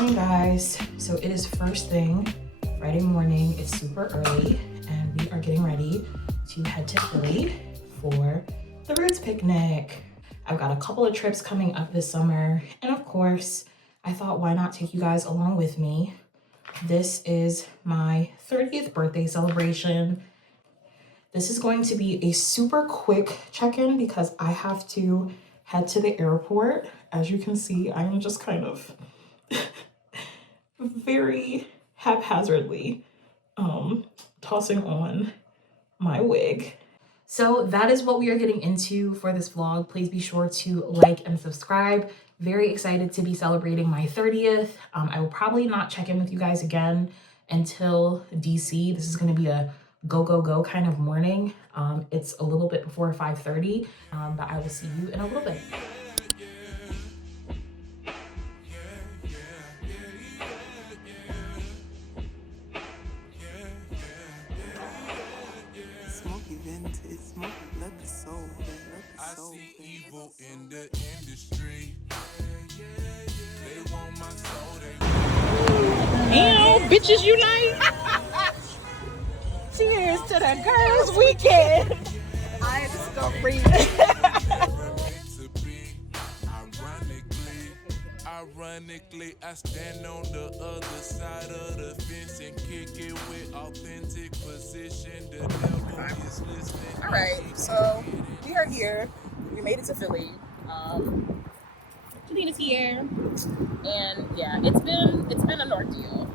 morning, guys. So it is first thing Friday morning. It's super early and we are getting ready to head to Philly for the Roots picnic. I've got a couple of trips coming up this summer, and of course I thought, why not take you guys along with me? This is my 30th birthday celebration. This is going to be a super quick check-in because I have to head to the airport. As you can see, I am just kind of very haphazardly tossing on my wig. So that is what we are getting into for this vlog. Please be sure to like and subscribe. Very excited to be celebrating my 30th. I will probably not check in with you guys again until DC. This is going to be a go, go, go kind of morning. It's a little bit before 5:30, but I will see you in a little bit. I see evil in the industry. They want my soul. Damn, bitches unite. Cheers to the girls' weekend. I just go breathe. Ironically, I stand on the other side of the fence and kick it with authentic position. The devil is listening. All right, so we are here. We made it to Philly. Janina's here, and yeah, it's been an ordeal.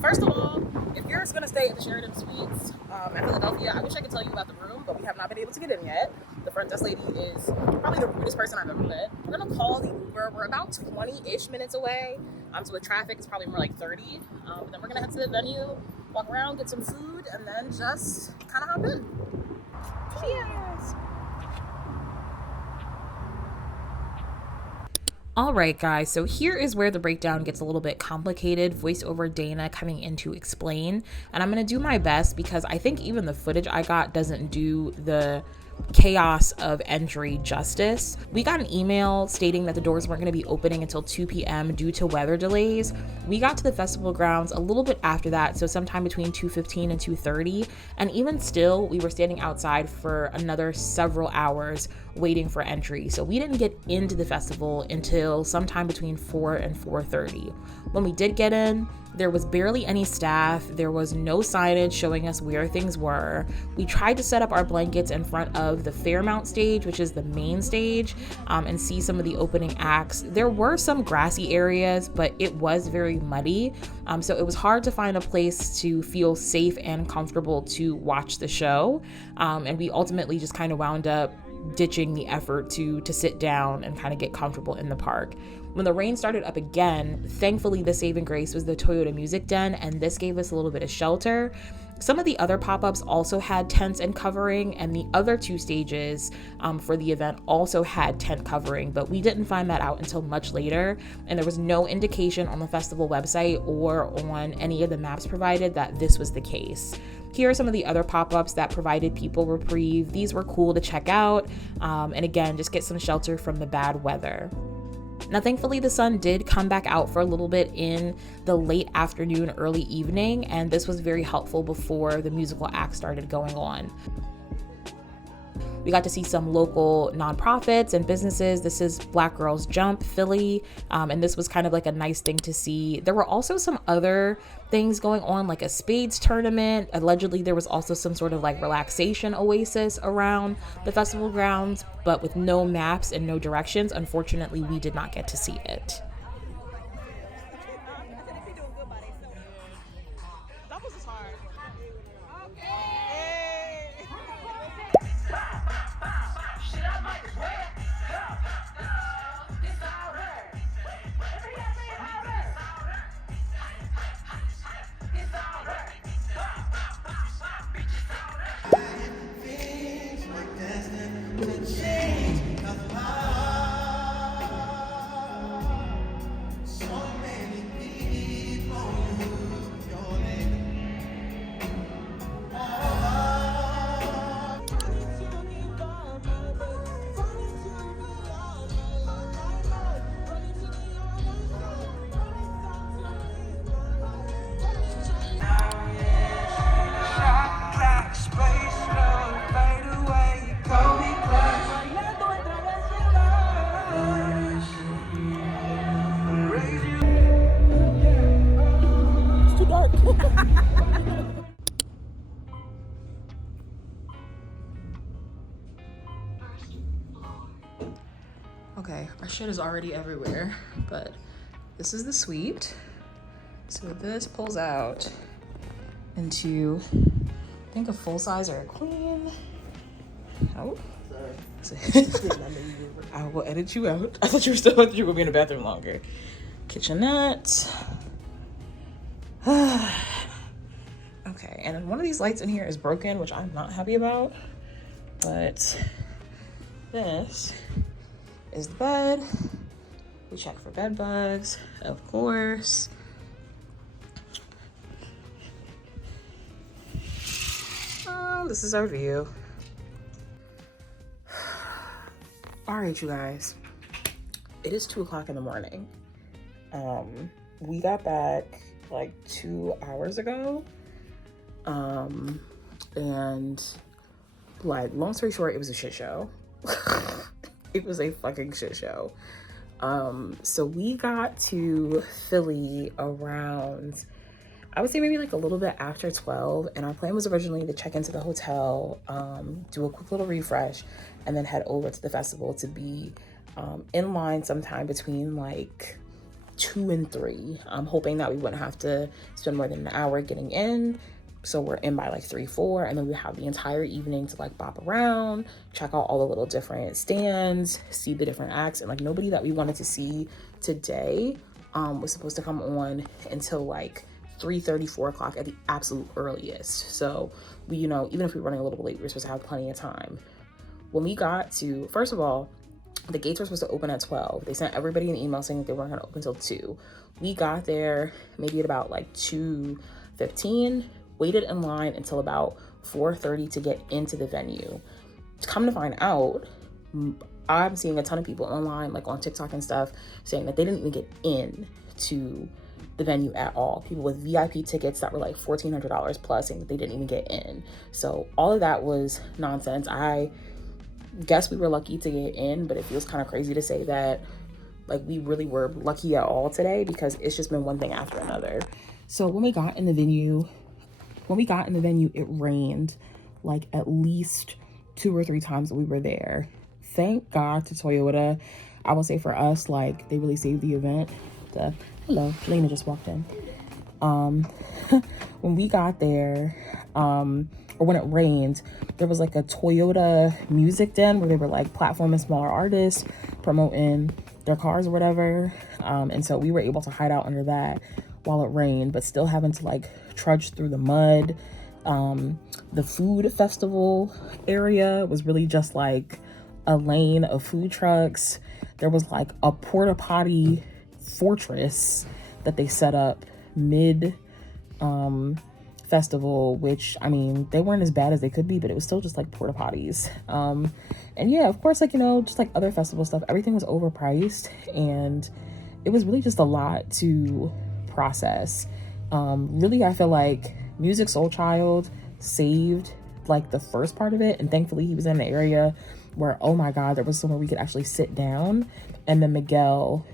First of all, if you're gonna stay at the Sheraton Suites at Philadelphia, I wish I could tell you about the room, but we have not been able to get in yet. The front desk lady is probably the rudest person I've ever met. We're gonna call the Uber. We're about 20-ish minutes away. So with traffic, it's probably more like 30. But then we're gonna head to the venue, walk around, get some food, and then just kind of hop in. Cheers. All right, guys, so here is where the breakdown gets a little bit complicated. Voiceover Dana coming in to explain, and I'm going to do my best because I think even the footage I got doesn't do the chaos of entry justice. We got an email stating that the doors weren't going to be opening until 2 p.m. due to weather delays. We got to the festival grounds a little bit after that, so sometime between 2:15 and 2:30, and even still, we were standing outside for another several hours waiting for entry. So we didn't get into the festival until sometime between 4 and 4:30. When we did get in, there was barely any staff. There was no signage showing us where things were. We tried to set up our blankets in front of the Fairmount stage, which is the main stage, and see some of the opening acts. There were some grassy areas, but it was very muddy. So it was hard to find a place to feel safe and comfortable to watch the show. And we ultimately just kind of wound up ditching the effort to sit down and kind of get comfortable in the park. When the rain started up again, thankfully the saving grace was the Toyota Music Den, and this gave us a little bit of shelter. Some of the other pop-ups also had tents and covering, and the other two stages for the event also had tent covering, but we didn't find that out until much later, and there was no indication on the festival website or on any of the maps provided that this was the case. Here are some of the other pop-ups that provided people reprieve. These were cool to check out, and again, just get some shelter from the bad weather. Now, thankfully, the sun did come back out for a little bit in the late afternoon, early evening, and this was very helpful before the musical act started going on. We got to see some local nonprofits and businesses. This is Black Girls Jump Philly, and this was kind of like a nice thing to see. There were also some other things going on, like a spades tournament. Allegedly, there was also some sort of like relaxation oasis around the festival grounds, but with no maps and no directions. Unfortunately, we did not get to see it. Okay, our shit is already everywhere, but this is the suite. So this pulls out into, I think, a full size or a queen. Oh, sorry. I will edit you out. I thought you were be in the bathroom longer. Kitchenette. Okay, and then one of these lights in here is broken, which I'm not happy about. But this is the bed. We check for bed bugs, of course. Oh, this is our view. All right, you guys. It is 2 o'clock in the morning. We got back like 2 hours ago. And like, long story short, it was a shit show. It was a fucking shit show. So we got to Philly around, I would say maybe like a little bit after 12, and our plan was originally to check into the hotel, do a quick little refresh, and then head over to the festival to be in line sometime between like 2 and 3. I'm hoping that we wouldn't have to spend more than an hour getting in. So we're in by like 3, 4, and then we have the entire evening to like bop around, check out all the little different stands, see the different acts. And like, nobody that we wanted to see today was supposed to come on until like 3:30, 4 o'clock at the absolute earliest. So we, you know, even if we were running a little bit late, we were supposed to have plenty of time. When we got to, first of all, the gates were supposed to open at 12. They sent everybody an email saying that they weren't going to open until 2. We got there maybe at about like 2:15. Waited in line until about 4:30 to get into the venue. Come to find out, I'm seeing a ton of people online, like on TikTok and stuff, saying that they didn't even get in to the venue at all. People with VIP tickets that were like $1,400 plus, saying that they didn't even get in. So all of that was nonsense. I guess we were lucky to get in, but it feels kind of crazy to say that like we really were lucky at all today, because it's just been one thing after another. So when we got in the venue, it rained like at least 2 or 3 times that we were there. Thank God to Toyota. I will say for us, like, they really saved the event. Hello, Lena just walked in. When we got there, or when it rained, there was like a Toyota music den where they were like platforming smaller artists, promoting their cars or whatever. And so we were able to hide out under that while it rained, but still having to like trudge through the mud. The food festival area was really just like a lane of food trucks. There was like a porta potty fortress that they set up mid festival, which, I mean, they weren't as bad as they could be, but it was still just like porta potties. And yeah, of course, like, you know, just like other festival stuff, everything was overpriced, and it was really just a lot to process. Really, I feel like Music Soul Child saved like the first part of it, and thankfully he was in the area where, oh my god, there was somewhere we could actually sit down. And then Miguel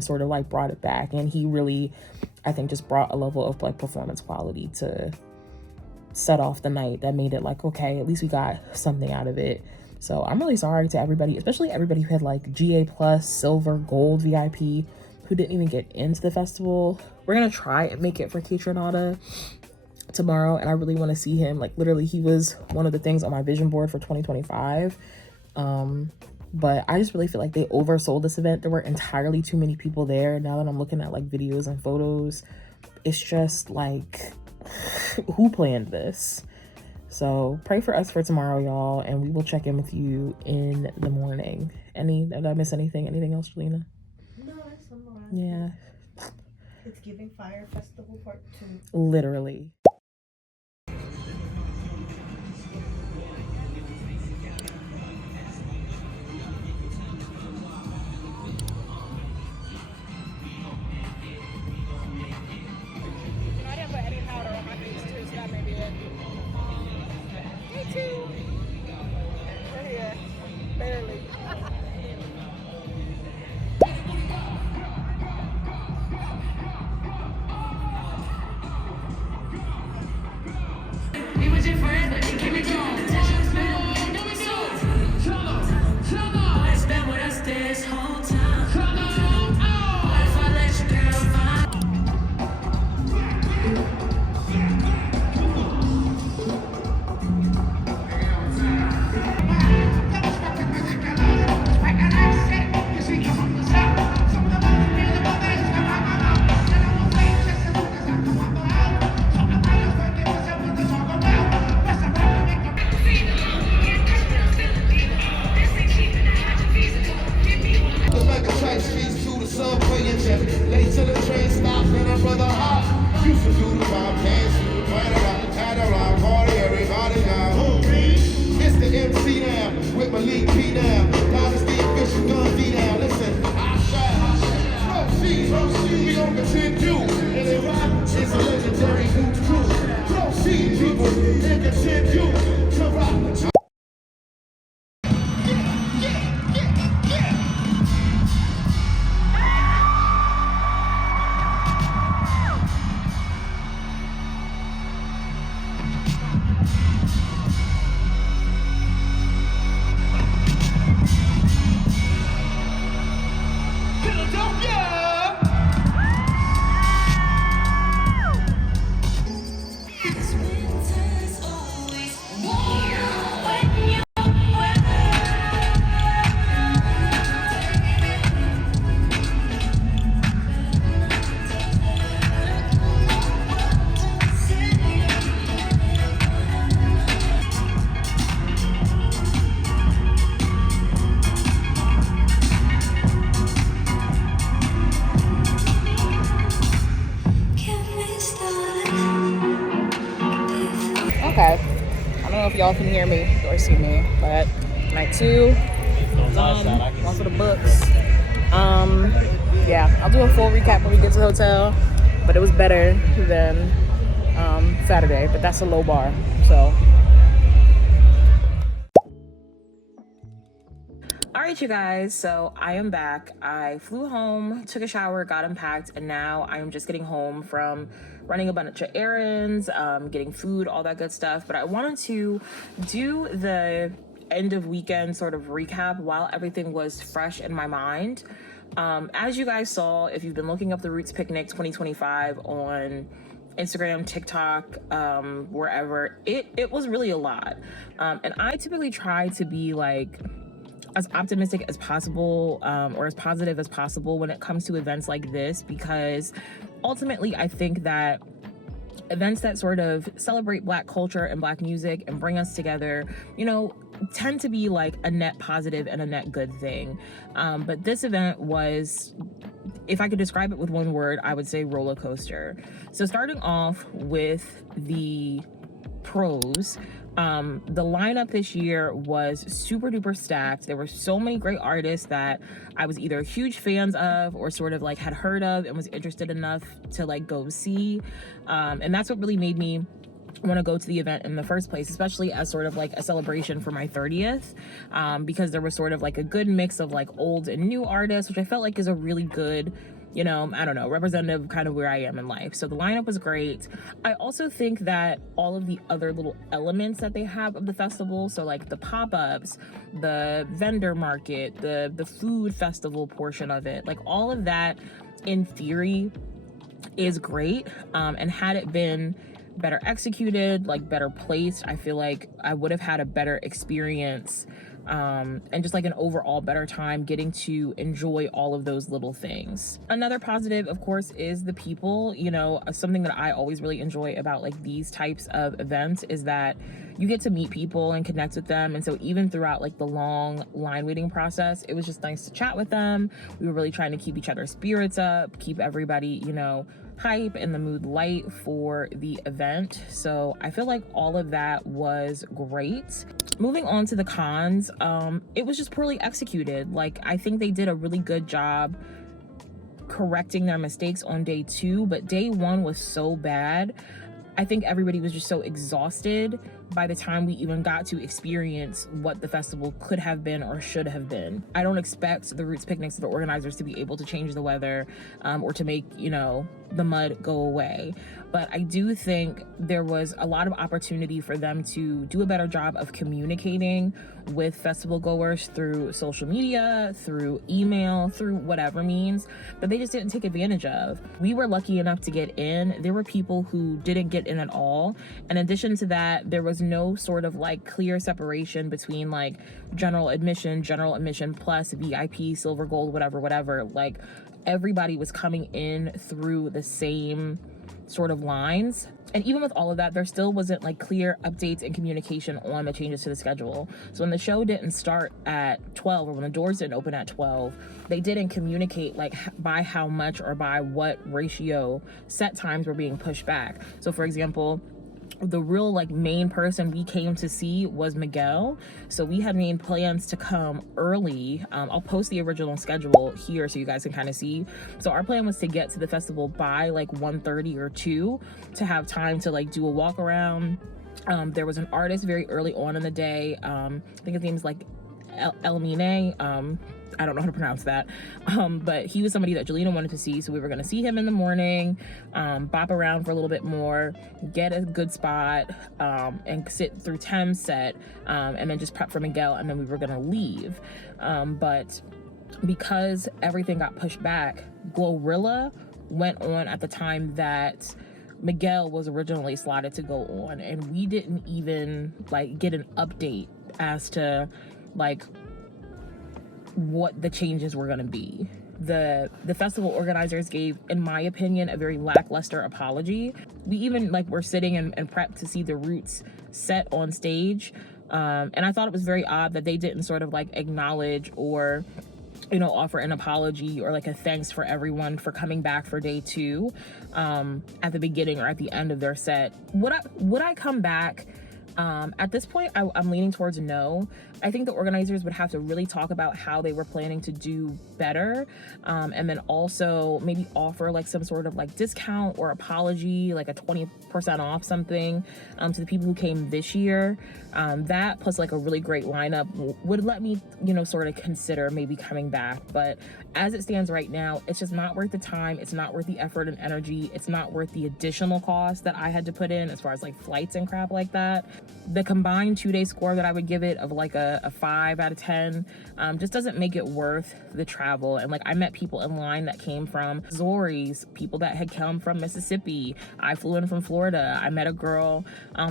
sort of like brought it back, and he really, I think, just brought a level of like performance quality to set off the night that made it like, okay, at least we got something out of it. So I'm really sorry to everybody, especially everybody who had like GA plus, silver, gold VIP, who didn't even get into the festival. We're gonna try and make it for Kaytranada tomorrow, and I really want to see him. Like, literally, he was one of the things on my vision board for 2025. But I just really feel like they oversold this event. There were entirely too many people there. Now that I'm looking at like videos and photos, it's just like, who planned this? So pray for us for tomorrow, y'all, and we will check in with you in the morning. Did I miss anything? Anything else, Jelena? No, that's summarized. Yeah. It's Giving Fire Festival Part 2. Literally. I didn't put any powder on my face too, so that may be it. Me too. Yeah, barely. don't know if y'all can hear me or see me, but night 2, done, one for the books. Yeah, I'll do a full recap when we get to the hotel, but it was better than Saturday, but that's a low bar, so. All right, you guys, so I am back. I flew home, took a shower, got unpacked, and now I am just getting home from running a bunch of errands, getting food, all that good stuff. But I wanted to do the end of weekend sort of recap while everything was fresh in my mind. As you guys saw, if you've been looking up the Roots Picnic 2025 on Instagram, TikTok, wherever, it was really a lot. And I typically try to be like as optimistic as possible, or as positive as possible when it comes to events like this, because ultimately I think that events that sort of celebrate Black culture and Black music and bring us together, you know, tend to be like a net positive and a net good thing. But this event was, if I could describe it with one word, I would say roller coaster. So starting off with the pros, the lineup this year was super duper stacked. There were so many great artists that I was either huge fans of or sort of like had heard of and was interested enough to like go see. And that's what really made me want to go to the event in the first place, especially as sort of like a celebration for my 30th, because there was sort of like a good mix of like old and new artists, which I felt like is a really good, you know, I don't know, representative kind of where I am in life. So the lineup was great. I also think that all of the other little elements that they have of the festival, so like the pop-ups, the vendor market, the food festival portion of it, like all of that in theory is great. And had it been better executed, like better placed, I feel like I would have had a better experience, and just like an overall better time getting to enjoy all of those little things. Another positive, of course, is the people. You know, something that I always really enjoy about like these types of events is that you get to meet people and connect with them. And so even throughout like the long line waiting process, it was just nice to chat with them. We were really trying to keep each other's spirits up, keep everybody, you know, hype and the mood light for the event. So I feel like all of that was great. Moving on to the cons, it was just poorly executed. Like, I think they did a really good job correcting their mistakes on day 2, but day 1 was so bad. I think everybody was just so exhausted by the time we even got to experience what the festival could have been or should have been. I don't expect the Roots Picnics, the organizers, to be able to change the weather, or to make, you know, the mud go away. But I do think there was a lot of opportunity for them to do a better job of communicating with festival goers through social media, through email, through whatever means, that they just didn't take advantage of. We were lucky enough to get in. There were people who didn't get in at all. In addition to that, there was no sort of like clear separation between like general admission plus VIP, silver, gold, whatever. Like, everybody was coming in through the same sort of lines. And even with all of that, there still wasn't like clear updates and communication on the changes to the schedule. So when the show didn't start at 12, or when the doors didn't open at 12, they didn't communicate like by how much or by what ratio set times were being pushed back. So for example, the real like main person we came to see was Miguel. So we had made plans to come early. I'll post the original schedule here so you guys can kind of see. So our plan was to get to the festival by like 1:30 or 2 to have time to like do a walk around. There was an artist very early on in the day. I think his name is like El Mine. I don't know how to pronounce that. But he was somebody that Jelena wanted to see. So we were going to see him in the morning, bop around for a little bit more, get a good spot, and sit through Tem's set, and then just prep for Miguel. And then we were going to leave. But because everything got pushed back, Glorilla went on at the time that Miguel was originally slotted to go on. And we didn't even like get an update as to like what the changes were going to be. The festival organizers gave, in my opinion, a very lackluster apology. We even like were sitting and prepped to see the Roots set on stage, and I thought it was very odd that they didn't sort of like acknowledge or, you know, offer an apology or like a thanks for everyone for coming back for day 2 at the beginning or at the end of their set. Would I come back At this point, I'm leaning towards no. I think the organizers would have to really talk about how they were planning to do better, and then also maybe offer like some sort of like discount or apology, like a 20% off something to the people who came this year. That plus like a really great lineup would let me, you know, sort of consider maybe coming back. But as it stands right now, it's just not worth the time. It's not worth the effort and energy. It's not worth the additional cost that I had to put in as far as like flights and crap like that. The combined 2-day score that I would give it of like a 5 out of 10 just doesn't make it worth the travel. And like I met people in line that came from Missouri's, people that had come from Mississippi. I flew in from Florida. I met a girl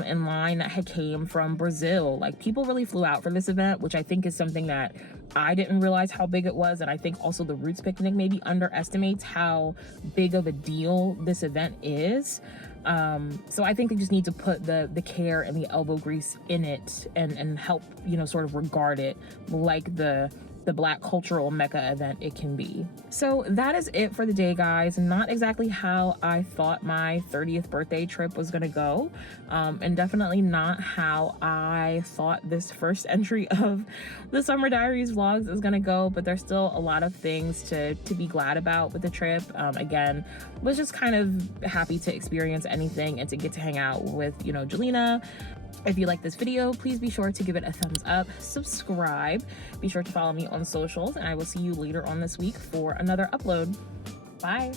in line that had came from Brazil. Like people really flew out for this event, which I think is something that I didn't realize how big it was. And I think also the Roots Picnic maybe underestimates how big of a deal this event is. So I think they just need to put the care and the elbow grease in it and help, you know, sort of regard it like the Black cultural mecca event it can be. So that is it for the day, guys. Not exactly how I thought my 30th birthday trip was gonna go, and definitely not how I thought this first entry of the Summer Diaries vlogs is gonna go, but there's still a lot of things to be glad about with the trip. Again, was just kind of happy to experience anything and to get to hang out with, you know, Jelena. If you like this video, please be sure to give it a thumbs up, subscribe, be sure to follow me on socials, and I will see you later on this week for another upload. Bye.